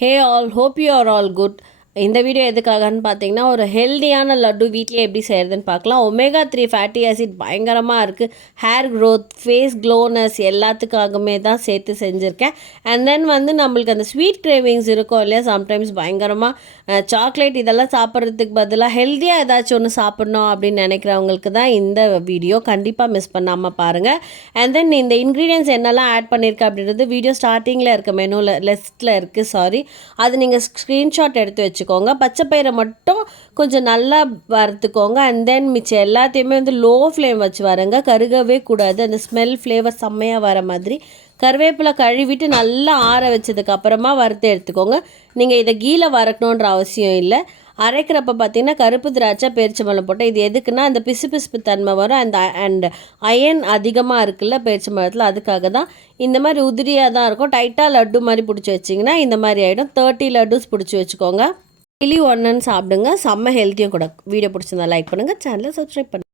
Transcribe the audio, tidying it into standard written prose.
Hey all, hope you are all good. இந்த video எதுக்காகன்னு பார்த்தீங்கன்னா ஒரு ஹெல்தியான லட்டு வீட்டிலே எப்படி செய்கிறதுன்னு பார்க்கலாம். omega 3 ஃபேட்டி ஆசிட் பயங்கரமாக இருக்குது. ஹேர் க்ரோத், ஃபேஸ் க்ளோனஸ் எல்லாத்துக்காகவுமே தான் சேர்த்து செஞ்சுருக்கேன். அண்ட் தென் நம்மளுக்கு அந்த ஸ்வீட் கிரேவிங்ஸ் இருக்கும் இல்லையா, சம்டைம்ஸ் பயங்கரமாக சாக்லேட் இதெல்லாம் சாப்பிட்றதுக்கு பதிலாக ஹெல்த்தியாக ஏதாச்சும் ஒன்று சாப்பிட்ணும் அப்படின்னு நினைக்கிறவங்களுக்கு தான் இந்த வீடியோ. கண்டிப்பாக மிஸ் பண்ணாமல் பாருங்கள். அண்ட் தென் இந்த இன்க்ரீடியன்ஸ் என்னெல்லாம் ஆட் பண்ணியிருக்கேன் அப்படின்றது வீடியோ ஸ்டார்டிங்கில் இருக்க மெனுவில் லிஸ்ட்டில் இருக்குது. அது நீங்கள் ஸ்க்ரீன்ஷாட் எடுத்து வச்சுக்கோங்க. பச்சை பயிரை மட்டும் கொஞ்சம் நல்லா வறுத்துக்கோங்க. அண்ட் தென் மிச்சம் எல்லாத்தையுமே லோ ஃப்ளேம் வச்சு வரங்க, கருகவே கூடாது. அந்த ஸ்மெல் ஃப்ளேவர் செம்மையாக வர மாதிரி கருவேப்பிலை கழுவிட்டு நல்லா ஆற வச்சதுக்கு அப்புறமா வறுத்து எடுத்துக்கோங்க. நீங்கள் இதை கீழே வறுக்கணுன்ற அவசியம் இல்லை. அரைக்கிறப்ப பார்த்தீங்கன்னா கருப்பு திராட்சை பேரிச்சம்பழம் போட்டால் இது எதுக்குன்னா அந்த பிசு தன்மை வரும். அண்ட் அயன் அதிகமாக இருக்குல்ல பேரிச்சம்பழத்தில், அதுக்காக தான். இந்த மாதிரி உதிரியாக தான் இருக்கும். டைட்டாக லட்டு மாதிரி பிடிச்சி வச்சிங்கன்னா இந்த மாதிரி ஆகிடும். 30 லட்டுஸ் பிடிச்சி வச்சுக்கோங்க. டெய்லி ஒன்றுன்னு சாப்பிடுங்க, செம்ம ஹெல்த்தியும் கூட. வீடியோ பிடிச்சிருந்தா லைக் பண்ணுங்கள், சேனலை சப்ஸ்கிரைப் பண்ணுங்கள்.